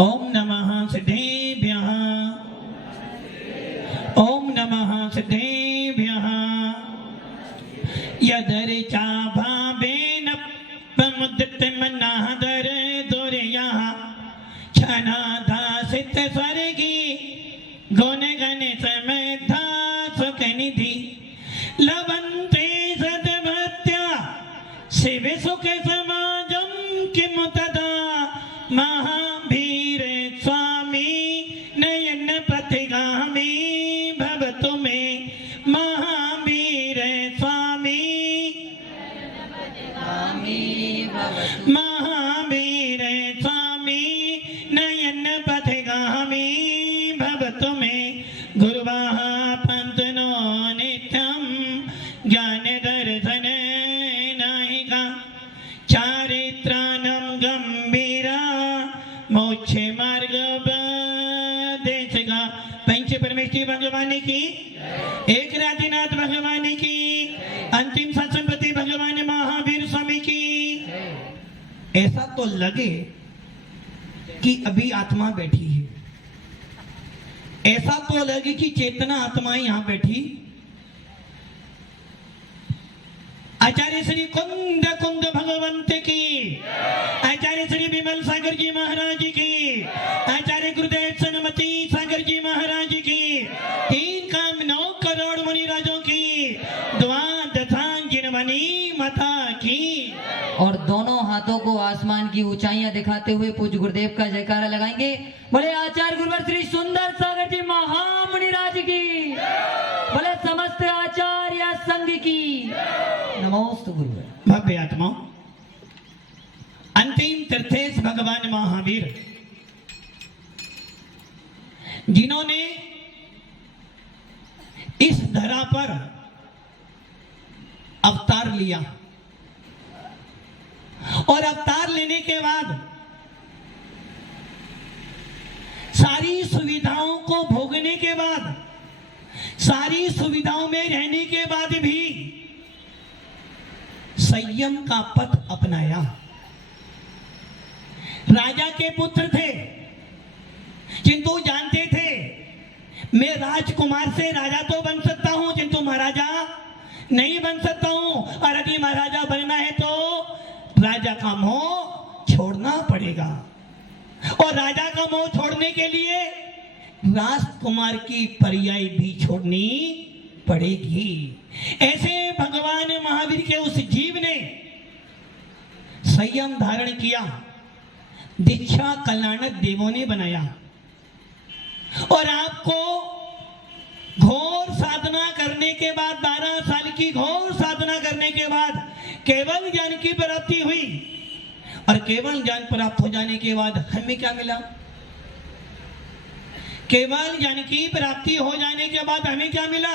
ओम नमः सिद्धेभ्यः। ओम नमः सिद्धेभ्यः। यदर्चा भावेन प्रमुदितमनादर दुर्यः क्षणाधासित स्वर्गी गुणगण समधा सुखनिधि लवन्ते सद्भक्त्या शिव सुख समाजं किं तदा महावीर स्वामी नयन प्रतिगामी भवतु मे महावीर स्वामी महावीर स्वामी नयन प्रतिगामी भवतु मे गुरुवाह पंतनो नित्यं ज्ञान दर्शन नायिका चारित्रानं गंभीरा मोक्ष मार्ग उपदेशका। पंच परमेश्वरी भगवान की, एक राधिनाथ भगवान की, अंतिम सत्संगपति भगवान महावीर स्वामी की। ऐसा तो लगे कि अभी आत्मा बैठी है, ऐसा तो लगे कि चेतना आत्मा यहाँ बैठी। आचार्य श्री कुंद कुंद भगवंत की, आचार्य श्री विमल सागर जी महाराज की, आचार्य गुरुदेव सनमती सागर जी महाराज की, 3 काम 9 करोड़ मुनिराजों की, द्वादशांगिन मणि माता की। और दोनों हाथों को आसमान की ऊंचाइयां दिखाते हुए पूज्य गुरुदेव का जयकारा लगाएंगे। बोले आचार्य गुरुवर श्री सुंदर सागर जी महामुनिराज की, बोले समस्त आचार्य संघ की नमोस्तु गुरुवर। भव्य आत्मा अंतिम तीर्थेश भगवान महावीर जिन्होंने इस धरा पर अवतार लिया और अवतार लेने के बाद सारी सुविधाओं को भोगने के बाद, सारी सुविधाओं में रहने के बाद भी संयम का पथ अपनाया। राजा के पुत्र थे किंतु जानते थे मैं राजकुमार से राजा तो बन सकता हूं किंतु महाराजा नहीं बन सकता हूं, और यदि महाराजा बनना है तो राजा का मोह छोड़ना पड़ेगा, और राजा का मोह छोड़ने के लिए राजकुमार की पर्याय भी छोड़नी पड़ेगी। ऐसे भगवान महावीर के उस जीव ने संयम धारण किया, दीक्षा कल्याणक देवों ने बनाया, और आपको घोर साधना करने के बाद 12 साल की घोर साधना करने के बाद केवल ज्ञान की प्राप्ति हुई, और केवल ज्ञान प्राप्त हो जाने के बाद हमें क्या मिला? केवल ज्ञान की प्राप्ति हो जाने के बाद हमें क्या मिला?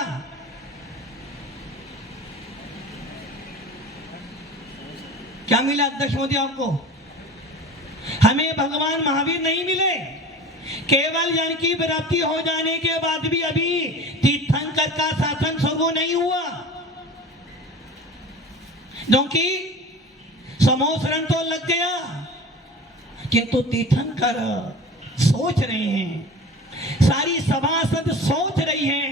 क्या मिला अध्यक्ष मोदी आपको? हमें भगवान महावीर नहीं मिले। केवल ज्ञान की प्राप्ति हो जाने के बाद भी अभी तीर्थंकर का शासन शुरू नहीं हुआ, क्योंकि समोसरण तो लग गया किंतु तीर्थंकर सोच रहे हैं, सारी सभासद सोच रही है,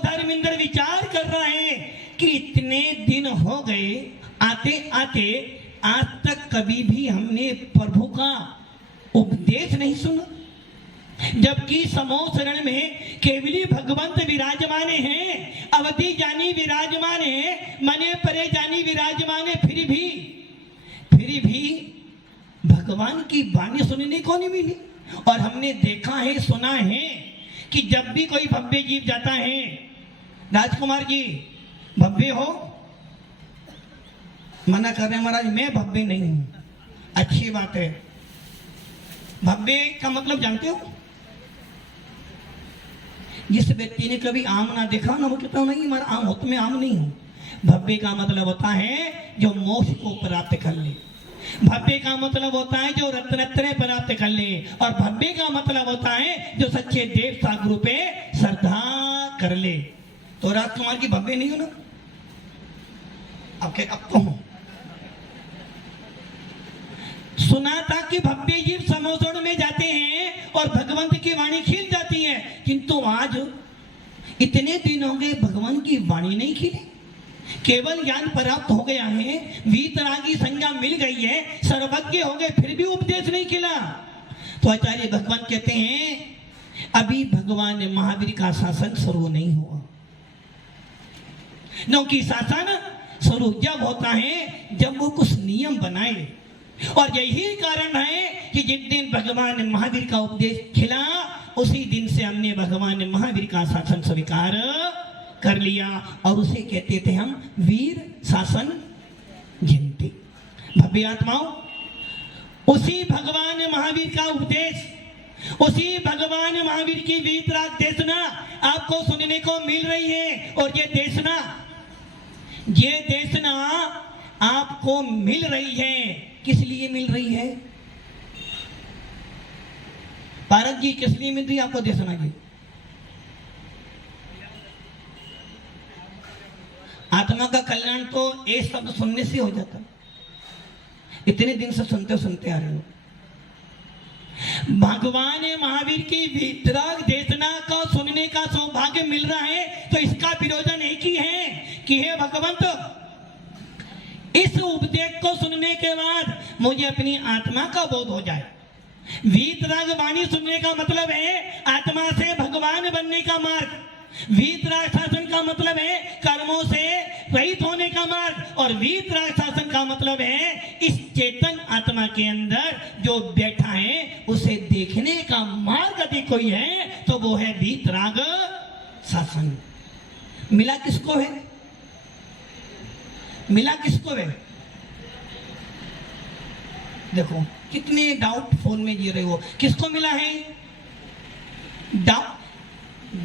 धर्मेंद्र विचार कर रहा है कि इतने दिन हो गए आते आते आज तक कभी भी हमने प्रभु का उपदेश नहीं सुना, जबकि समोसरण में केवली भगवंत विराजमान हैं, अवधि जानी विराजमान है, मने परे जानी विराजमान है, फिर भी भगवान की वाणी सुनने को नहीं मिली। और हमने देखा है, सुना है कि जब भी कोई भव्य जीव जाता है, राजकुमार जी भव्य हो, मना कर रहे हैं महाराज मैं भव्य नहीं हूं, अच्छी बात है। भव्य का मतलब जानते हो? जिस व्यक्ति ने कभी आम ना देखा ना, वो कहता हूं नहीं मैं आम होता, मैं आम नहीं हूं। भव्य का मतलब होता है जो मोक्ष को प्राप्त कर ले, भव्य का मतलब होता है जो रत्नत्रय प्राप्त कर ले, और भव्य का मतलब होता है जो सच्चे देव सागुरु पे श्रद्धा कर ले। तो राजकुमार की भव्य नहीं हो ना? अब तो हूं। सुना था कि भव्य जीव समोसण में जाते हैं इतने दिन हो गए भगवान की वाणी नहीं खिली, केवल ज्ञान प्राप्त हो गया है, वीतरागी संज्ञा मिल गई है, सर्वज्ञ हो गए, फिर भी उपदेश नहीं खिला। तो आचार्य भगवान कहते हैं अभी भगवान महावीर का शासन शुरू नहीं हुआ, क्योंकि शासन शुरू जब होता है जब वो कुछ नियम बनाए। और यही कारण है कि जिस दिन भगवान महावीर का उपदेश खिला उसी दिन से हमने भगवान महावीर का शासन स्वीकार कर लिया, और उसे कहते थे हम वीर शासन जयंती। भव्य आत्माओं, उसी भगवान महावीर का उपदेश, उसी भगवान महावीर की वीतराग देशना आपको सुनने को मिल रही है। और ये देशना आपको मिल रही है, किस लिए मिल रही है? पारक जी, किस लिए मिल रही है आपको देशना की? आत्मा का कल्याण तो एक शब्द सुनने से हो जाता, इतने दिन से सुनते आ रहे हो। भगवान महावीर की वीतराग देशना को सुनने का सौभाग्य मिल रहा है, तो इसका विरोधन एक ही है कि हे भगवंत, इस उपदेश को सुनने के बाद मुझे अपनी आत्मा का बोध हो जाए। वीतराग वाणी सुनने का मतलब है आत्मा से भगवान बनने का मार्ग, वीतराग शासन का मतलब है कर्मों से रहित होने का मार्ग, और वीतराग शासन का मतलब है इस चेतन आत्मा के अंदर जो बैठा है उसे देखने का मार्ग यदि कोई है तो वो है वीतराग शासन। मिला किसको है? मिला किसको है? देखो कितने डाउट फोन में जी रहे हो, किसको मिला है? डाउट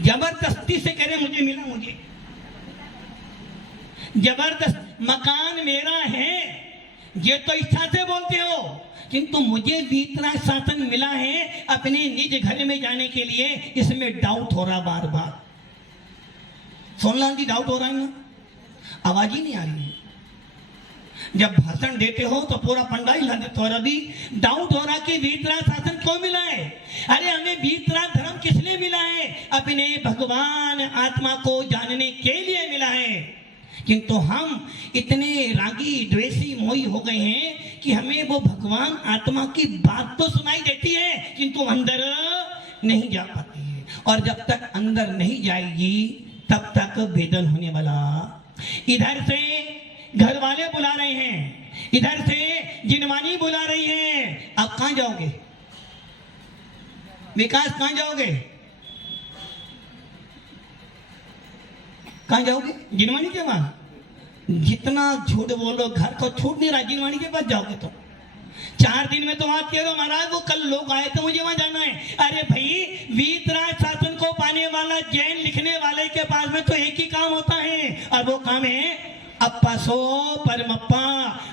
जबरदस्ती से कह रहे मुझे मिला, मुझे जबरदस्त मकान मेरा है, ये तो इच्छा से बोलते हो, किंतु मुझे वीतराग शासन मिला है अपने निज घर में जाने के लिए, इसमें डाउट हो रहा बार बार। सोनलाल जी डाउट हो रहा है ना, आवाज ही नहीं आ रही है। जब भाषण देते हो तो पूरा पंडा हिला देते हो, और अभी डाउट हो रहा कि वीतराग शासन क्यों मिला है? अरे हमें वीतराग धर्म किस लिए मिला है? अपने भगवान आत्मा को जानने के लिए मिला है। किंतु हम इतने रागी द्वेषी मोही हो गए हैं कि हमें वो भगवान आत्मा की बात तो सुनाई देती है किंतु अंदर नहीं जा पाती है, और जब तक अंदर नहीं जाएगी तब तक वेदन होने वाला। इधर से घर वाले बुला रहे हैं, इधर से जिनवानी बुला रही है, आप कहां जाओगे? विकास कहां जाओगे? कहां जाओगे? जिनवानी के पास? जितना झूठ बोलो घर को छूट नहीं रहा, जिनवानी के पास जाओगे तो 4 दिन में तो बात कह रहे हो महाराज वो कल लोग आए थे मुझे वहां जाना है। अरे भाई वीतराग शासन को पाने वाला जैन लिखने वाले के पास में तो एक ही काम होता है, और वो काम है अप्पा सो परमप्पा,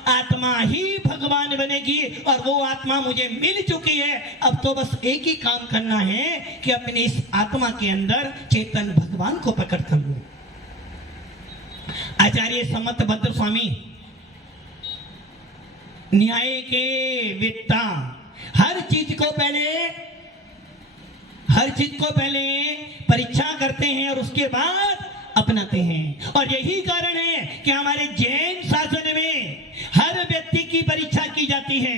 आत्मा ही भगवान बनेगी, और वो आत्मा मुझे मिल चुकी है। अब तो बस एक ही काम करना है कि अपने इस आत्मा के अंदर चेतन भगवान को पकड़ कर लो। आचार्य समर्थ भद्र स्वामी न्याय के वेत्ता हर चीज को पहले परीक्षा करते हैं और उसके बाद अपनाते हैं। और यही कारण है कि हमारे जैन शासन में हर व्यक्ति की परीक्षा की जाती है।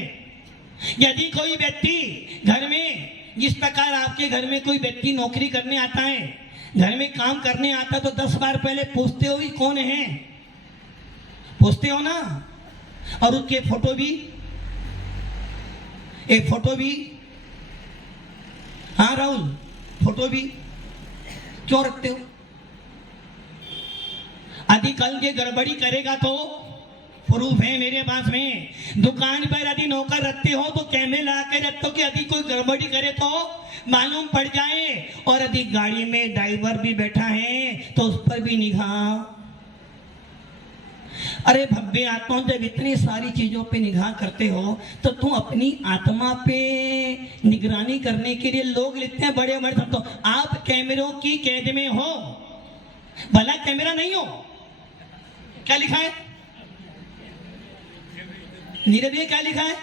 यदि कोई व्यक्ति घर में, जिस प्रकार आपके घर में कोई व्यक्ति नौकरी करने आता है, घर में काम करने आता तो 10 बार पहले पूछते हो कौन है, पूछते हो ना, और उसके फोटो भी, एक फोटो भी, हाँ राहुल फोटो भी क्यों रखते हो? यदि कल ये गड़बड़ी करेगा तो प्रूफ है मेरे पास में। दुकान पर यदि नौकर रखते हो तो कैमरे लगा के रखते हो कि यदि कोई गड़बड़ी करे तो मालूम पड़ जाए। और यदि गाड़ी में ड्राइवर भी बैठा है तो उस पर भी निगाह। अरे भव्य आत्मा, जब इतनी सारी चीजों पे निगाह करते हो तो तुम अपनी आत्मा पे निगरानी करने के लिए लोग लिखते हैं बड़े बड़े शब्दों, आप कैमरों की कैद में हो, भला कैमरा नहीं हो। क्या लिखा है नीरज, क्या लिखा है?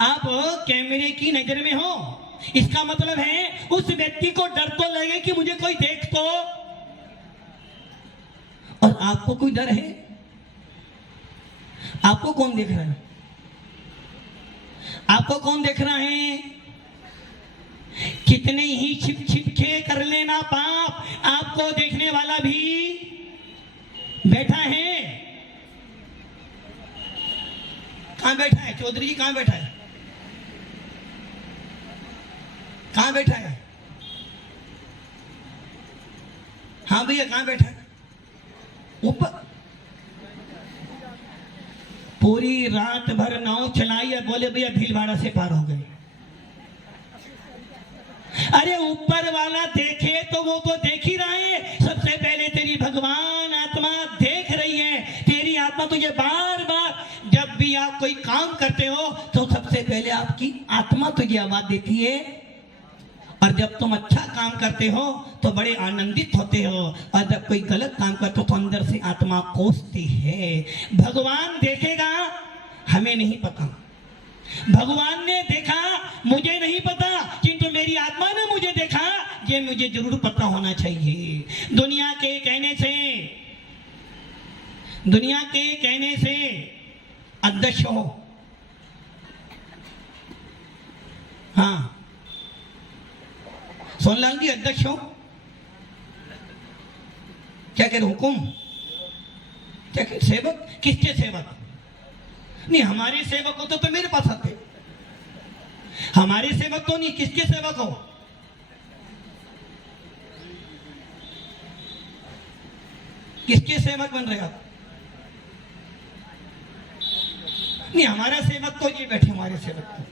आप कैमरे की नजर में हो। इसका मतलब है उस व्यक्ति को डर तो लगे कि मुझे कोई देख तो और आपको कोई डर है? आपको कौन देख रहा है? आपको कौन देख रहा है? कितने ही छिप छिप के कर लेना पाप, आपको देखने वाला भी बैठा है। कहां बैठा है? चौधरी जी कहां बैठा है? कहां बैठा है? हाँ भैया कहां बैठा है? ऊपर। पूरी रात भर नाव चलाई और बोले भैया भीलवाड़ा से पार हो गए। अरे ऊपर वाला देखे तो वो तो देख ही रहा है। सबसे पहले तेरी भगवान आत्मा देख रही है। तेरी आत्मा तुझे बार बार जब भी आप कोई काम करते हो तो सबसे पहले आपकी आत्मा तुझे आवाज देती है। और जब तुम अच्छा काम करते हो तो बड़े आनंदित होते हो, और जब कोई गलत काम करते हो तो अंदर से आत्मा कोसती है। भगवान देखेगा, हमें नहीं पता। भगवान ने देखा, मुझे नहीं पता, किंतु मेरी आत्मा ने मुझे देखा, ये मुझे जरूर पता होना चाहिए। दुनिया के कहने से अध्यक्ष हो। हाँ सोनलाल जी अध्यक्ष हो। क्या कह रहे? हुकुम? क्या कह? सेवक? किसके सेवक? नहीं, हमारे सेवक हो तो मेरे पास आते। हमारे सेवक तो नहीं, किसके सेवक हो? किसके सेवक बन रहे आप? नहीं, हमारा सेवक तो ये बैठे, हमारे सेवक तो।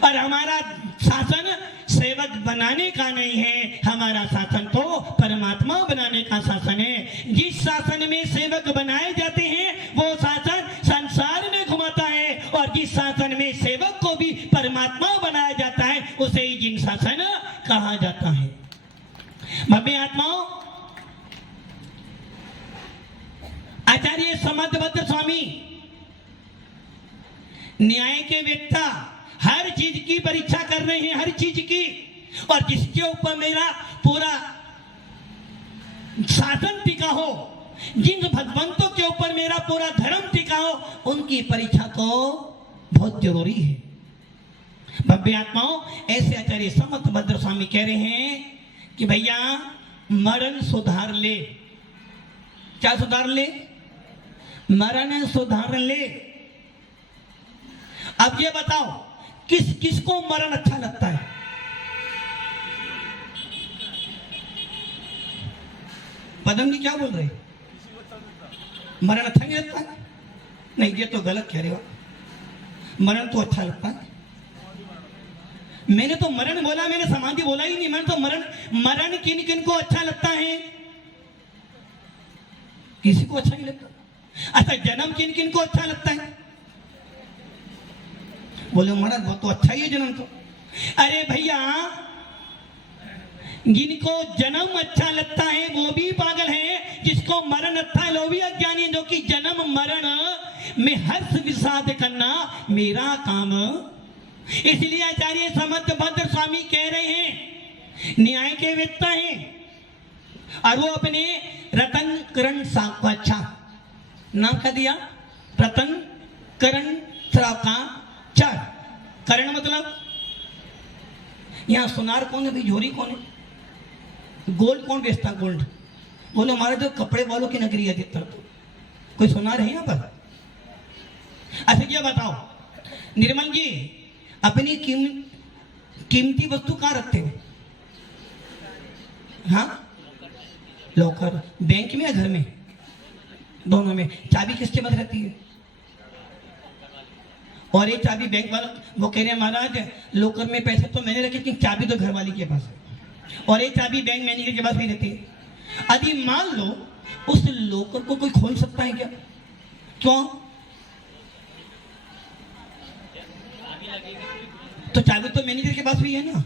और हमारा शासन सेवक बनाने का नहीं है, हमारा शासन तो परमात्मा बनाने का शासन है। जिस शासन में सेवक बनाए जाते हैं वो शासन संसार में घुमाता है, और जिस शासन में सेवक को भी परमात्मा बनाया जाता है उसे ही जिन शासन कहा जाता है। भव्य आत्माओं, आचार्य समर्थभद्र स्वामी न्याय के वेत्ता हर चीज की परीक्षा कर रहे हैं, हर चीज की। और जिसके ऊपर मेरा पूरा शासन टिका हो, जिन भगवंतों के ऊपर मेरा पूरा धर्म टिका हो, उनकी परीक्षा तो बहुत जरूरी है। भव्य आत्माओं, ऐसे आचार्य समर्थभद्र स्वामी कह रहे हैं कि भैया मरण सुधार ले। क्या सुधार ले? मरण सुधार ले। अब ये बताओ, किस किस को मरण अच्छा लगता है? पदम जी क्या बोल रहे? मरण अच्छा नहीं लगता है? नहीं, ये तो गलत कह रहे हो। मरण तो अच्छा लगता है। मैंने तो मरण बोला, मैंने समाधि बोला ही नहीं। मैंने तो मरण किन किन को अच्छा लगता है? किसी को अच्छा नहीं लगता। अच्छा, जन्म किन किन को अच्छा लगता है? बोले महाराज वो तो अच्छा ही है जन्म तो। अरे भैया, जिनको जन्म अच्छा लगता है वो भी पागल है, जिसको मरण अच्छा है वो भी अज्ञानी है। जो कि जन्म मरण में हर्ष विषाद करना मेरा काम। इसलिए आचार्य समर्थभद्र स्वामी कह रहे हैं, न्याय के वेत्ता हैं, और वो अपने रतन करण साक्वाच्छा नाम क्या दिया? रतन करण साक्वाच्छा। करण मतलब यहां सुनार कौन है भाई? झोरी कौन है? गोल्ड कौन बेचता? गोल्ड बोलो हमारे तो कपड़े वालों की नगरी है अधिकतर। तो कोई सुनार है यहाँ पर? अच्छा ये बताओ निर्मल जी, अपनी कीमती वस्तु कहाँ रखते हो? हाँ, लॉकर। बैंक में या घर में? दोनों में। चाबी किसके पास रहती है? और एक चाबी बैंक वाला, वो कह रहे हैं महाराज लॉकर में पैसे तो मैंने रखे, लेकिन चाबी तो घर वाली के पास है। और एक चाबी बैंक मैनेजर के पास भी रहती है। यदि मान लो उस लॉकर को कोई खोल सकता है क्या? क्यों? तो चाबी तो मैनेजर के पास भी है ना।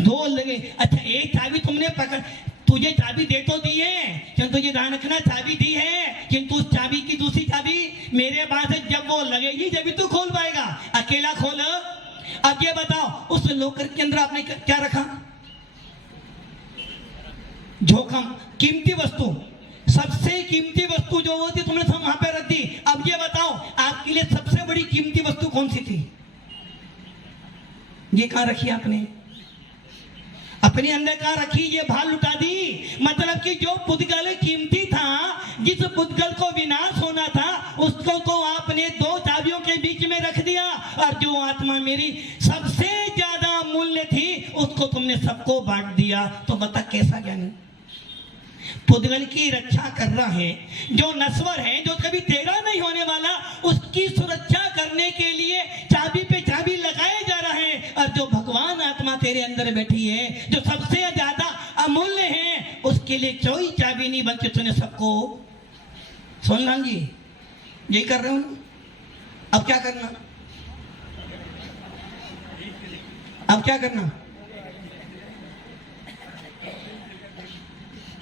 दो लगे। अच्छा, एक चाबी तुमने पकड़, तुझे चाबी दे तो दी है, क्यों तुझे ध्यान रखना चाबी दी है, किंतु उस चाबी की दूसरी चाबी मेरे पास है। जब वो लगेगी जब तू खोल पाएगा, अकेला खोल। अब ये बताओ उस लॉकर के अंदर आपने क्या रखा? जोखम, कीमती वस्तु, सबसे कीमती वस्तु जो होती तुमने सब वहां पे रख दी। अब ये बताओ आपके लिए सबसे बड़ी कीमती वस्तु कौन सी थी? ये कहां रखी आपने? अपने अंदर कहां रखी? ये बाहर लुटा दी। मतलब कि जो पुद्गल कीमती था, जिस पुद्गल को विनाश होना था, उसको को आपने दो चाबियों के बीच में रख दिया। और जो आत्मा मेरी सबसे ज्यादा मूल्य थी उसको तुमने सबको बांट दिया। तो बता कैसा ज्ञानी? पुद्गल की रक्षा कर रहा है, जो नश्वर है, जो कभी तेरा नहीं होने वाला, उसकी सुरक्षा करने के लिए चाबी पे चाबी लगाए जा रहा है। और जो भगवान आत्मा तेरे अंदर बैठी है, जो सबसे ज्यादा अमूल्य है, उसके लिए कोई चाबी नहीं, बल्कि तूने सबको। सोनलाल जी यही कर रहे हो ना? अब क्या करना? अब क्या करना?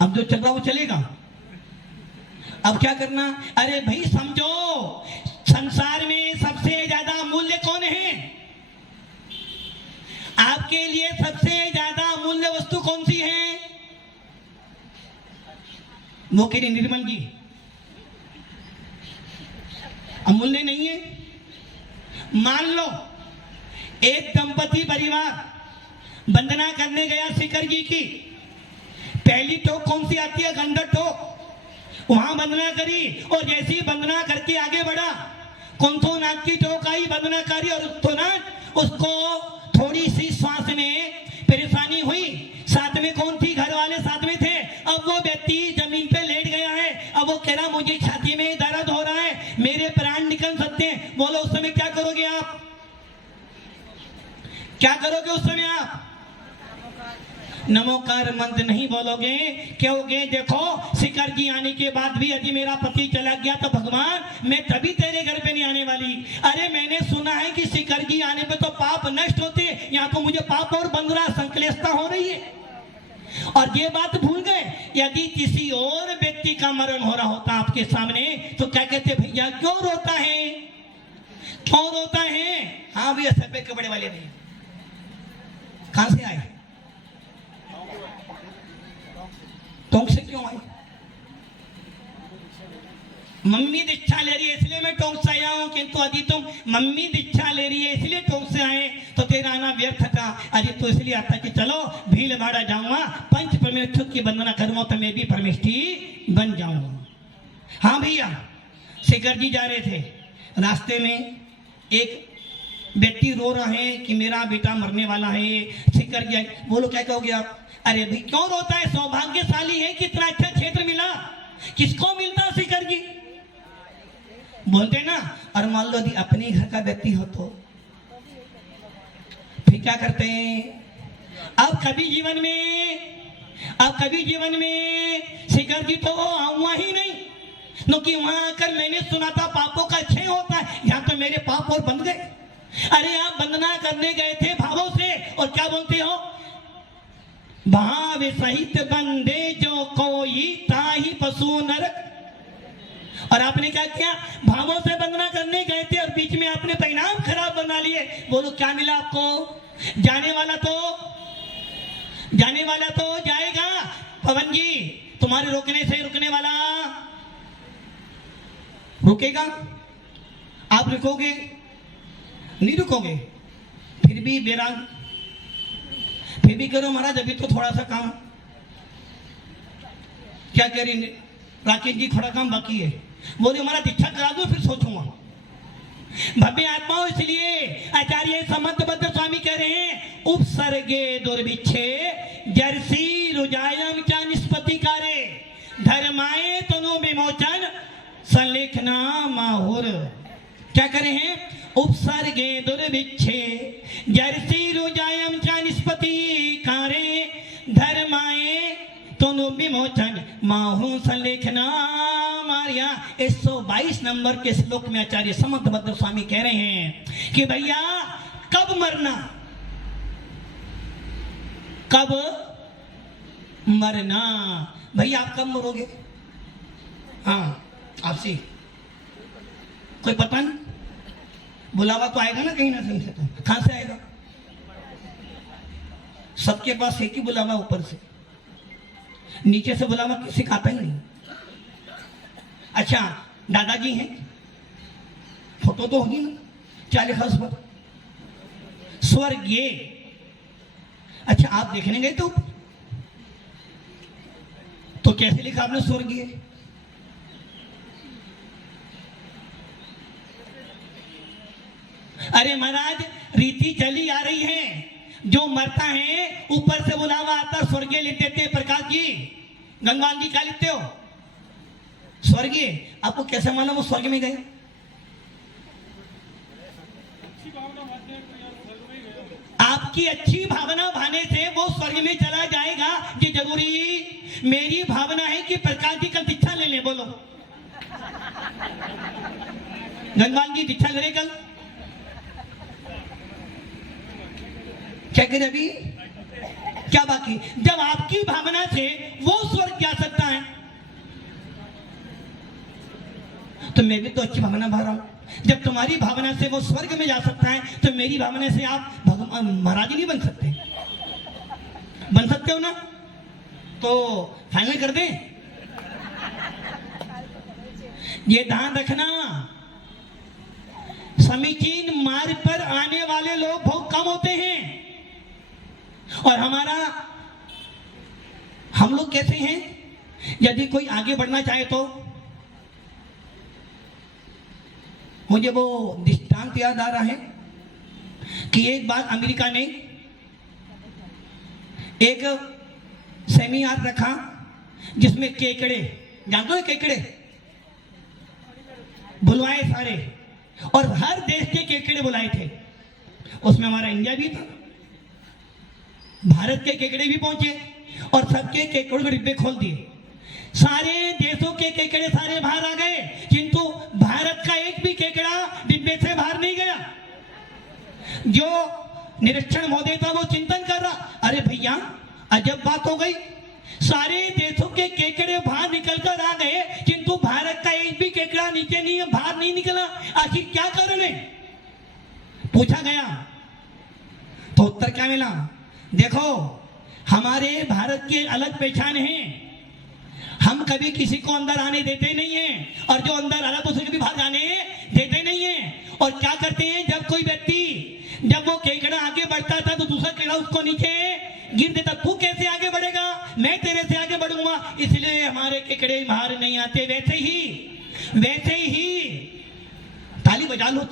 अब जो चल रहा वो चलेगा। अब क्या करना? अरे भाई समझो, संसार में सबसे ज्यादा मूल्य कौन है? आपके लिए सबसे ज्यादा अमूल्य वस्तु कौन सी है? वो कह रहे निर्मल जी अमूल्य नहीं है। मान लो एक दंपति परिवार वंदना करने गया शिखर जी की। पहली टोक कौन सी आती है? गंधर टोक। वहां वंदना करी और जैसी वंदना करके आगे बढ़ा, कुंथो नाग की टोक आई, वंदना करी और तुरंत उसको थोड़ी सी श्वास में परेशानी हुई। साथ में कौन थी? घर वाले साथ में थे। अब वो व्यक्ति जमीन पे लेट गया है। अब वो कह रहा मुझे छाती में दर्द हो रहा है, मेरे प्राण निकल सकते हैं। बोलो उस समय क्या करोगे आप? क्या करोगे उस समय आप? नमोकार मंत्र नहीं बोलोगे। कहोगे देखो शिखर जी आने के बाद भी यदि मेरा पति चला गया तो भगवान मैं कभी तेरे घर पे नहीं आने वाली। अरे मैंने सुना है कि शिखर जी आने पे तो पाप नष्ट होते, यहाँ तो मुझे पाप और बंधना संकलेशता हो रही है। और ये बात भूल गए, यदि किसी और व्यक्ति का मरण हो रहा होता आपके सामने तो क्या कहते? भैया क्यों रोता है? क्यों रोता है? हाँ भैया सर पे कपड़े वाले नहीं। कहां से आए? टोंक से क्यों आई? मम्मी दीक्षा ले रही है इसलिए मैं टोंक से आया हूं। किंतु यदि तुम मम्मी दीक्षा ले रही है इसलिए टोंक से आए तो तेरा आना व्यर्थ था। अरे तो इसलिए आता कि चलो भील भाड़ा जाऊंगा, पंच परमेष्ठी की वंदना करूंगा तो मैं भी परमेष्ठी बन जाऊंगा। हाँ भैया शिखर जी जा रहे थे, रास्ते में एक व्यक्ति रो रहा है कि मेरा बेटा मरने वाला है। शिखर जी बोलो क्या कहोगे आप? अरे भाई क्यों रोता है? सौभाग्यशाली है, कितना अच्छा क्षेत्र मिला। किसको मिलता शिखर जी? बोलते ना। और मान लो यदि अपने घर का व्यक्ति हो तो फिर क्या करते हैं? अब कभी जीवन में शिखर जी तो आऊंगा ही नहीं, क्योंकि वहां आकर मैंने सुना था पापों का क्षय होता है। यहाँ तो मेरे पाप और बंध गए। अरे आप वंदना करने गए थे भावों से और क्या बोलते हो? भाव सहित बंदे जो कोई ताही पशु नरक। और आपने क्या किया? भावों से वंदना करने गए थे और बीच में आपने परिणाम खराब बना लिए। बोलो क्या मिला आपको? जाने वाला तो जाएगा। पवन जी तुम्हारे रोकने से रुकने वाला रुकेगा? आप रुकोगे? नहीं रुकोगे। फिर भी करो महाराज, अभी तो थोड़ा सा काम। क्या कह रही राकेश जी? थोड़ा काम बाकी है। बोले महाराज दीक्षा करा दो फिर सोचूंगा। भव्य आत्माओं इसलिए आचार्य समंतभद्र स्वामी कह रहे हैं उपसर्गे दुर्भिक्षे जर्सी रुजायम च निष्पत्ति कारे धर्माए तनु विमोचन संलेखना माहुर। क्या करे हैं? उपसर्गे दुर्भिक्षे जर्सी रुजायम च निष्पत्ति कारे धर्माए तनु विमोचन माहू संलेखना मारिया। 122 नंबर के श्लोक में आचार्य समंतभद्र स्वामी कह रहे हैं कि भैया कब मरना? भैया आप कब मरोगे? हाँ आपसे कोई पता नहीं। बुलावा तो आएगा ना कहीं ना कहीं से। तो कहां से आएगा? सबके पास एक ही बुलावा ऊपर से, नीचे से बुलावा किसी का आता ही नहीं। अच्छा दादाजी हैं, फोटो तो होगी ना, क्या लिखा उस पर? स्वर्गीय। अच्छा आप देखने गए तो कैसे लिखा आपने स्वर्गीय? अरे महाराज रीति चली आ रही है, जो मरता है ऊपर से बुलावा आता स्वर्गीय लिख देते। प्रकाश जी, गंगा जी क्या लिखते हो? स्वर्गीय। आपको कैसे मालूम वो स्वर्ग में गए? आपकी अच्छी भावना भाने से वो स्वर्ग में चला जाएगा, ये जरूरी? मेरी भावना है कि प्रकाश जी कल दीक्षा ले ले। बोलो गंगान जी दीक्षा ले रहे कल? क्या करें अभी? क्या बाकी? जब आपकी भावना से वो स्वर्ग जा सकता है तो मैं भी तो अच्छी भावना भर रहा हूं। जब तुम्हारी भावना से वो स्वर्ग में जा सकता है तो मेरी भावना से आप भगवान महाराज नहीं बन सकते? बन सकते हो ना? तो फाइनल कर दें। ये ध्यान रखना, समीचीन मार्ग पर आने वाले लोग बहुत कम होते हैं। और हम लोग कैसे हैं? यदि कोई आगे बढ़ना चाहे तो, मुझे वो दृष्टांत याद आ रहा है कि एक बार अमेरिका ने एक सेमिनार रखा जिसमें केकड़े, जानते हो केकड़े बुलवाए सारे, और हर देश के केकड़े बुलाए थे। उसमें हमारा इंडिया भी था, भारत के केकड़े भी पहुंचे और सबके केकड़ों के डिब्बे खोल दिए। सारे देशों के केकड़े सारे बाहर आ गए, किंतु भारत का एक भी केकड़ा डिब्बे से बाहर नहीं गया। जो निरीक्षण महोदय था वो चिंतन कर रहा, अरे भैया अजब बात हो गई, सारे देशों के केकड़े बाहर निकल कर आ गए किंतु भारत का एक भी केकड़ा नीचे नहीं, बाहर नहीं निकला, आखिर क्या कारण है? पूछा गया तो उत्तर क्या मिला? देखो हमारे भारत की अलग पहचान है, हम कभी किसी को अंदर आने देते नहीं हैं, और जो अंदर आ रहा तो उसे कभी बाहर जाने देते नहीं हैं। और क्या करते हैं, जब कोई व्यक्ति, जब वो केकड़ा आगे बढ़ता था तो दूसरा केकड़ा उसको नीचे गिर देता। तू कैसे आगे बढ़ेगा, मैं तेरे से आगे बढ़ूंगा, इसलिए हमारे केकड़े बाहर नहीं आते। वैसे ही ताली बजा लो।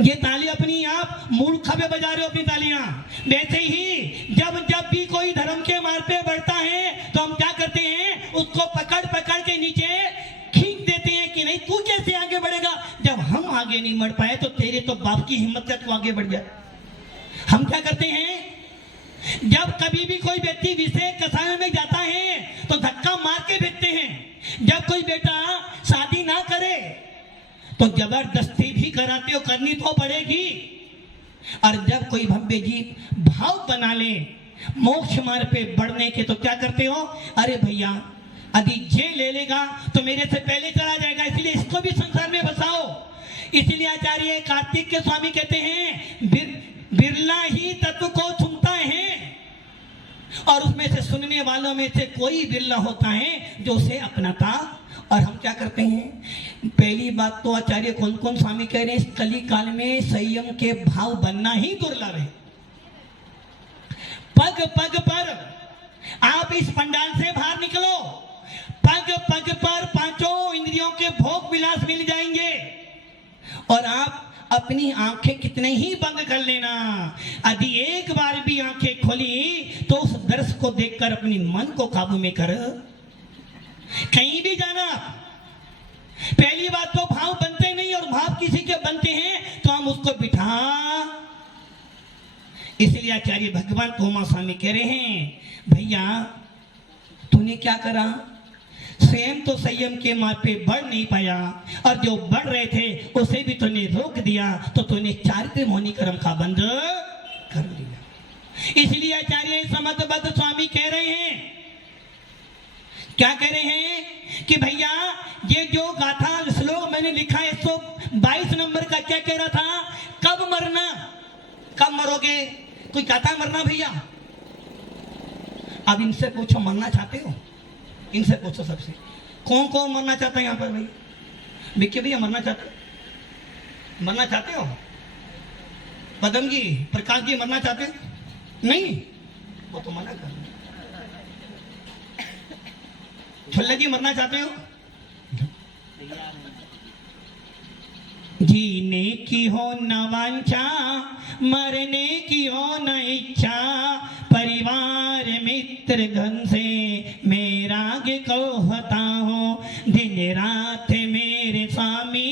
ये ताली अपनी आप मूर्ख पे बजा रहे हो अपनी तालियां। वैसे ही जब भी कोई धर्म के मार्ग पे बढ़ता है तो हम क्या करते हैं, उसको पकड़ के नीचे खींच देते हैं कि नहीं तू कैसे आगे बढ़ेगा। जब हम आगे नहीं बढ़ पाए तो तेरे तो बाप की हिम्मत का तू आगे बढ़ गया। हम क्या करते हैं, जब कभी भी कोई व्यक्ति विषय कसाय में जाता है तो धक्का मार के भेजते हैं। जब कोई बेटा शादी ना करे तो जबरदस्ती भी कराते हो, करनी तो पड़ेगी। और जब कोई भव्य जीव भाव बना ले मोक्ष मार्ग पे बढ़ने के तो क्या करते हो, अरे भैया यदि ये ले लेगा तो मेरे से पहले चला जाएगा, इसलिए इसको भी संसार में बसाओ। इसलिए आचार्य कार्तिक के स्वामी कहते हैं बिरला ही तत्व को सुनता है और उसमें से सुनने वालों में से कोई बिरला होता है जो उसे अपनाता। और हम क्या करते हैं, पहली बात तो आचार्य कौन कौन स्वामी कह रहे हैं, इस कली काल में संयम के भाव बनना ही दुर्लभ है। पग पग पर आप इस पंडाल से बाहर निकलो, पग पग पर पांचों इंद्रियों के भोग विलास मिल जाएंगे। और आप अपनी आंखें कितने ही बंद कर लेना, यदि एक बार भी आंखें खोली तो उस दृश्य को देखकर अपनी मन को काबू में कर, कहीं भी जाना। पहली बात तो भाव बनते नहीं, और भाव किसी के बनते हैं तो हम उसको बिठा। इसलिए आचार्य भगवान तोमा स्वामी कह रहे हैं, भैया तूने क्या करा, स्वयं तो संयम के मार्ग पे बढ़ नहीं पाया, और जो बढ़ रहे थे उसे भी तूने रोक दिया, तो तूने चारित्र मौनी कर्म का बंद कर दिया। इसलिए आचार्य समर्थबद्ध स्वामी कह रहे हैं, क्या कह रहे हैं कि भैया ये जो गाथा श्लोक मैंने लिखा है 122 नंबर का, क्या कह रहा था, कब मरना, कब मरोगे, कोई कहता मरना भैया। अब इनसे पूछो मरना चाहते हो, इनसे पूछो सबसे, कौन कौन मरना चाहता है यहाँ पर भाई? विक्की भैया मरना चाहते हो? पदम जी, प्रकाश जी मरना चाहते हैं? नहीं, वो तो मना कर। छुल्ले जी मरना चाहते हो? जीने की हो न वांछा, मरने की हो न इच्छा, परिवार मित्र धन से मेरा को होता हो, दिन रात मेरे स्वामी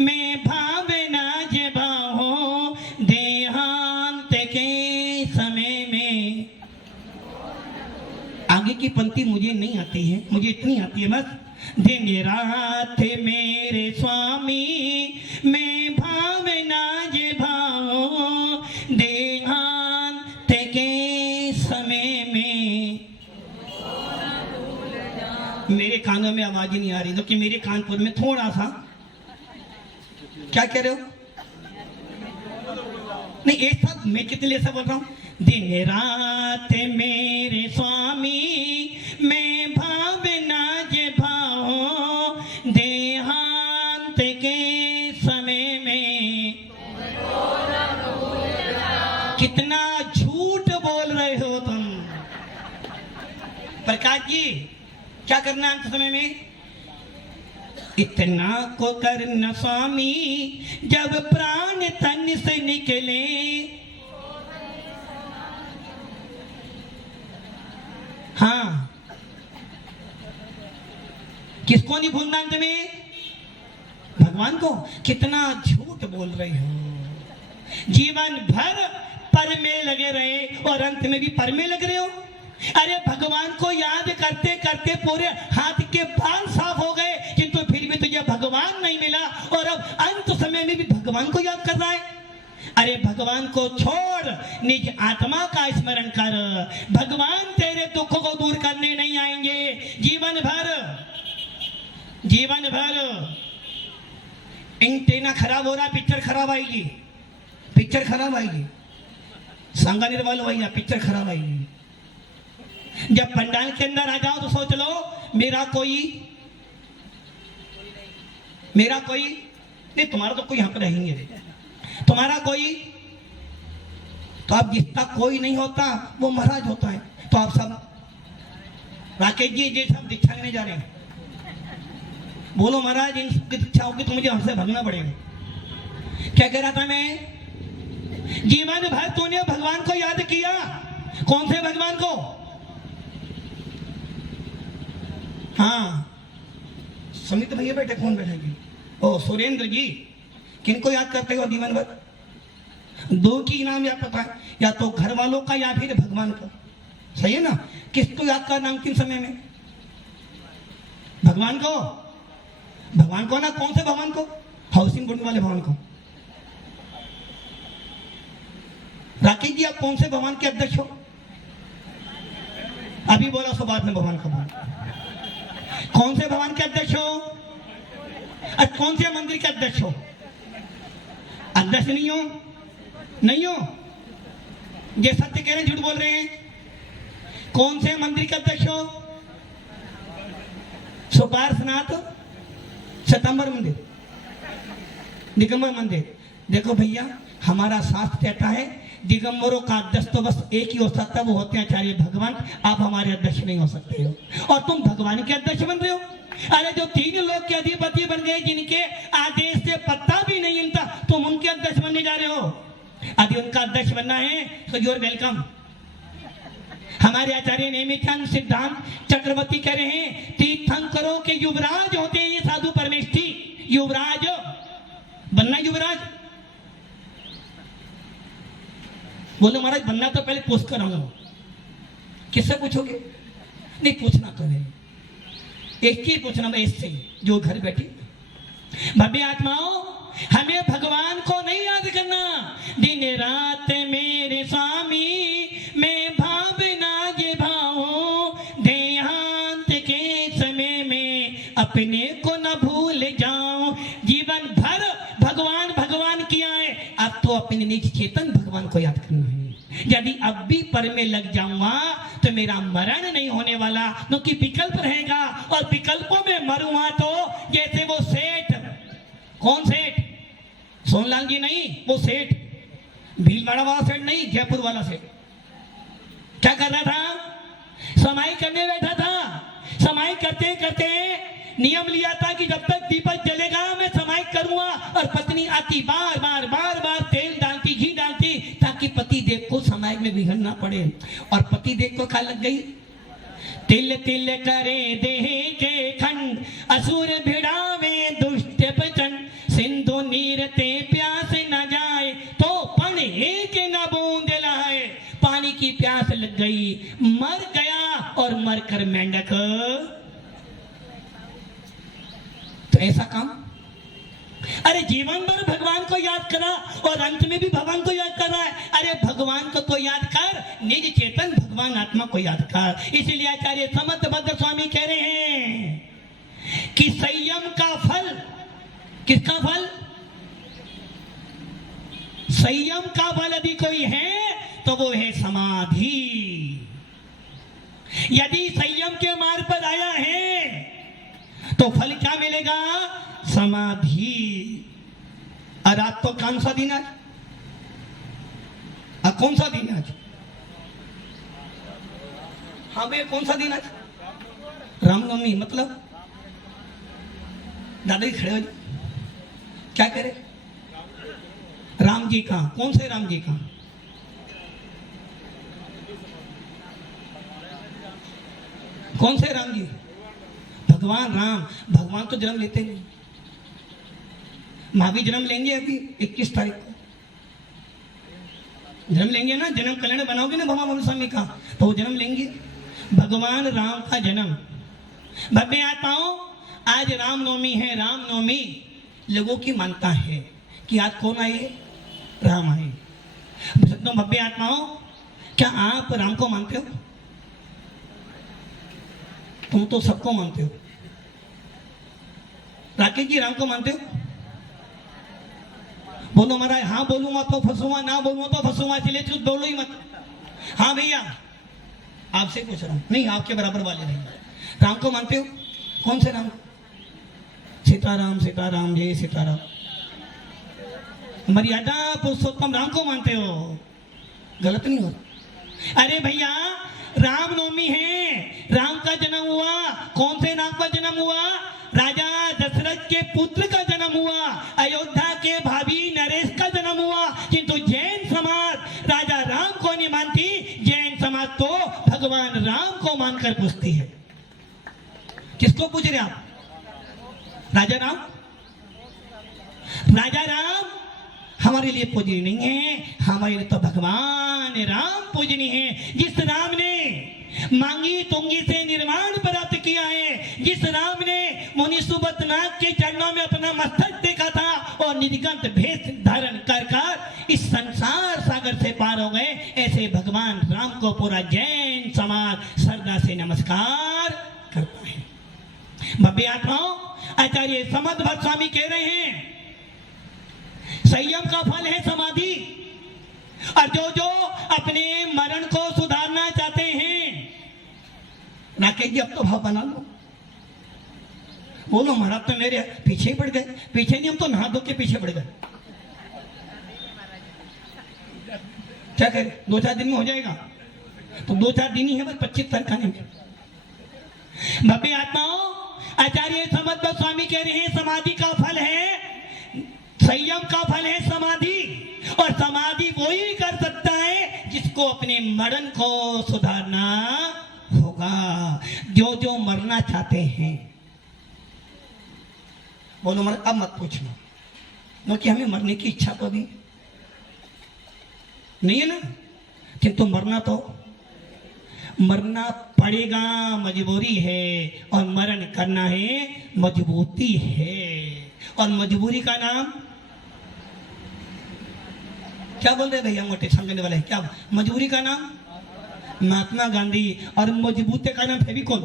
मैं भावना जबाहो, देहांत के समय में। आगे की पंक्ति मुझे नहीं आती है, मुझे इतनी आती है बस। दिन रात मेरे स्वामी मैं भावना जबाओ, देहांत के समय में। मेरे कानों में आवाज ही नहीं आ रही, तो कि मेरे कानपुर में थोड़ा सा क्या कह रहे हो? नहीं, एक साथ मैं कितने से बोल रहा हूं। दिन रात मेरे स्वामी मैं भावना जबाओ, देहांत के समय में। कितना झूठ बोल रहे हो तुम। प्रकाश जी, क्या करना अंत समय में? इतना को करना स्वामी जब प्राण तन से निकले, हाँ, किसको नहीं भूलना अंत में? भगवान को। कितना झूठ बोल रहे हो। जीवन भर पर में लगे रहे और अंत में भी पर में लग रहे हो। अरे भगवान को याद करते करते पूरे हाथ के बाल साफ हो गए, किंतु फिर भी तुझे भगवान नहीं मिला और अब अंत समय में भी भगवान को याद कर रहा है। अरे भगवान को छोड़, निज आत्मा का स्मरण कर। भगवान तेरे दुखों को दूर करने नहीं आएंगे। जीवन भर एंटेना खराब हो रहा है, पिक्चर खराब आएगी। सांगा निर्वाल हो, पिक्चर खराब आएगी। जब पंडाल के अंदर आ जाओ तो सोच लो मेरा कोई नहीं, तुम्हारा तो कोई यहाँ पर रहेंगे, तुम्हारा कोई, तो अब जिसका कोई नहीं होता वो महाराज होता है। तो आप सब राकेश जी ये सब दीक्षा लेने जा रहे हैं, बोलो महाराज इन सबकी दीक्षा होगी तो मुझे हमसे भागना पड़ेगा। क्या कह रहा था मैं? जीवन भर तूने भगवान को याद किया। कौन से भगवान को? हाँ, समित भैया बैठे, कौन बैठेगी? ओ सुरेंद्र जी। किनको याद करते हो जीवन भर? दो की नाम याद पता है, या तो घर वालों का या फिर भगवान का। सही है ना? किसको याद करना अंतिम समय में? भगवान को ना। कौन से भगवान को? हाउसिंग बोर्ड वाले भगवान को। राकेश जी, आप कौन से भगवान के अध्यक्ष हो? अभी बोला सो बाद में भगवान का बोल। कौन से भगवान के अध्यक्ष हो? कौन से मंदिर के अध्यक्ष हो? अध्यक्ष नहीं हो। ये सत्य कह रहे हैं, झूठ बोल रहे हैं। कौन से मंदिर के अध्यक्ष हो? सुपार्शनाथ सितंबर मंदिर, दिगंबर मंदिर। देखो भैया, हमारा शास्त्र कहता है दिगंबरों का अध्यक्ष तो बस एक ही हो सकता है, वो होते हैं आचार्य भगवान। आप हमारे अध्यक्ष नहीं हो सकते हो, और तुम भगवान के अध्यक्ष बन रहे हो। अरे जो 3 लोग के अधिपति बन गए, जिनके आदेश से पत्ता भी नहीं हिलता, तुम उनके अध्यक्ष बनने जा रहे हो। यदि उनका अध्यक्ष बनना है तो यू आर वेलकम। हमारे आचार्य नेमिचंद सिद्धांत चक्रवर्ती कह रहे हैं, तीर्थंकरों के युवराज होते हैं ये साधु परमेष्ठी। युवराज बनना, युवराज बोलो महाराज बनना तो पहले पूछ कर आऊंगा। किससे पूछोगे? नहीं पूछना तो नहीं, एक ही पूछना, मैं इससे जो घर बैठी। भव्य आत्माओं, हमें भगवान को नहीं याद करना। दिन रात मेरे स्वामी मैं भावना जबाओ, देहांत के समय में अपने को न भूल जाओ। जीवन भर भगवान भगवान किया है, अब तो अपने निज चेतन भगवान को याद करना है। यदि अब भी पर में लग जाऊंगा तो मेरा मरण नहीं होने वाला, क्योंकि विकल्प रहेगा और विकल्पों में मरूंगा तो जैसे वो सेठ, कौन सेठ? सोनलाल जी नहीं, वो सेठ भीलवाड़ा वाला सेठ नहीं, जयपुर वाला सेठ क्या कर रहा था? समाई करने बैठा था। समाई करते करते नियम लिया था कि जब तक दीपक जलेगा मैं समाई करूंगा, और पत्नी आती बार बार बार बार तेल डालती, घी डालती, ताकि पति देव को समाई में बिगड़ ना पड़े। और पति देव को क्या लग गई? तिल तिल करे देह के खंड, असुर भिड़ावे दुष्ट प्रचंड, सिंधु नीर ते प्यास न जाए, तो पण एक न बूंद लाए। पानी की प्यास लग गई, मर गया, और मरकर मेंढक। तो ऐसा काम, अरे जीवन भर भगवान को याद करा और अंत में भी भगवान को याद कर रहा है। अरे भगवान को तो याद कर, निज चेतन भगवान आत्मा को याद कर। इसलिए आचार्य समर्थ भद्र स्वामी कह रहे हैं कि संयम का फल, किसका फल? संयम का फल यदि कोई है तो वो है समाधि। यदि संयम के मार्ग पर आया है तो फल क्या मिलेगा? समाधि। और आज तो कौन सा दिन है? कौन सा दिन है? हाँ भैया, कौन सा दिन है? रामनवमी। मतलब दादाजी खड़े हो, क्या करे? राम जी का, कौन से राम जी का? कौन से राम जी? भगवान राम। भगवान तो जन्म लेते नहीं, महावीर जन्म लेंगे अभी 21 तारीख को जन्म लेंगे ना। जन्म कल्याण बनाओगे ना भगवान मनु स्वामी का, तो वो जन्म लेंगे। भगवान राम का जन्म। भव्य आत्माओं, आज रामनवमी है। रामनवमी लोगों की मानता है कि आज कौन आए? राम आए। भव्य आत्माओं, क्या आप राम को मानते हो? तुम तो सबको मानते हो। राकेश जी, राम को मानते हो? बोलो महाराज। हाँ बोलूंगा तो फंसूंगा, ना बोलूंगा तो फंसूंगा, इसलिए कुछ बोलो ही मत। हाँ भैया, आपसे पूछ रहा हूं। नहीं, आपके बराबर वाले नहीं। राम को मानते हो? कौन से राम? सीताराम, सीताराम, जय सीताराम। मर्यादा पुरुषोत्तम राम को मानते हो? गलत नहीं हो? अरे भैया, रामनवमी है, राम का जन्म हुआ। कौन से राम का जन्म हुआ? राजा दशरथ के पुत्र का जन्म हुआ, अयोध्या के भाभी नरेश का जन्म हुआ। किंतु जैन समाज राजा राम को नहीं मानती। जैन समाज तो भगवान राम को मानकर पूछती है। किसको पूछ रहे आप? राजा राम? राजा राम हमारे लिए पूजनीय नहीं है, हमारे लिए तो भगवान राम पूजनीय है। जिस राम ने मांगी तुंगी से निर्माण प्राप्त किया है, जिस राम ने मुनि सुबतनाथ के चरणों में अपना मस्तक देखा था और निर्गंत भेष धारण कर इस संसार सागर से पार हो गए, ऐसे भगवान राम को पूरा जैन समाज श्रद्धा से नमस्कार करता है। भव्य आत्माओं, आचार्य समर्थ भट्ट स्वामी कह रहे हैं संयम का फल है समाधि। और जो अपने मरण को सुधारना चाहते हैं, राकेश जी अब तो भाव बना लो। बोलो महाराज तो मेरे पीछे पड़ गए। पीछे नहीं, हम तो नहा धो के पीछे पड़ गए। क्या करें? 2-4 दिन में हो जाएगा, तो 2-4 दिन ही है, बस 25 तारीख आने में। भव्य आत्माओं, आचार्य समर्थ स्वामी कह रहे हैं समाधि का फल है, संयम का फल है समाधि। और समाधि वो ही कर सकता है जिसको अपने मरण को सुधारना होगा। जो मरना चाहते हैं, बोलो मर, अब मत पूछना, क्योंकि हमें मरने की इच्छा तो अभी नहीं है ना, किंतु मरना पड़ेगा, मजबूरी है। और मरण करना है, मजबूती है। और मजबूरी का नाम क्या बोल रहे भैया? मोटे समझने वाले क्या? मजबूरी का नाम महात्मा गांधी, और मजबूती का नाम फेविकोल।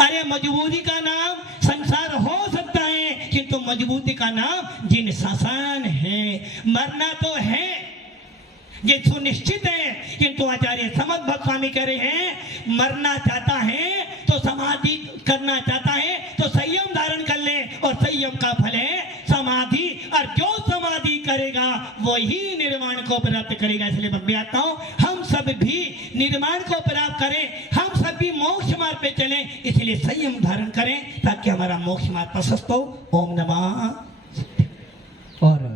अरे मजबूरी का नाम संसार हो सकता है, किंतु तो मजबूती का नाम जिन शासन है। मरना तो है, ये सुनिश्चित है। किंतु आचार्य समर्थ भक्त स्वामी कह रहे हैं मरना चाहता है तो समाधि करना चाहता है तो संयम धारण कर ले, और संयम का फल है समाधि, और जो समाधि करेगा वही निर्वाण को प्राप्त करेगा। इसलिए भक्तियाताओं हम सब भी निर्वाण को प्राप्त करें, हम सब भी मोक्ष मार्ग पे चलें, इसलिए संयम धारण करें ताकि हमारा मोक्ष मार्ग प्रशस्त हो। ओम नमः। और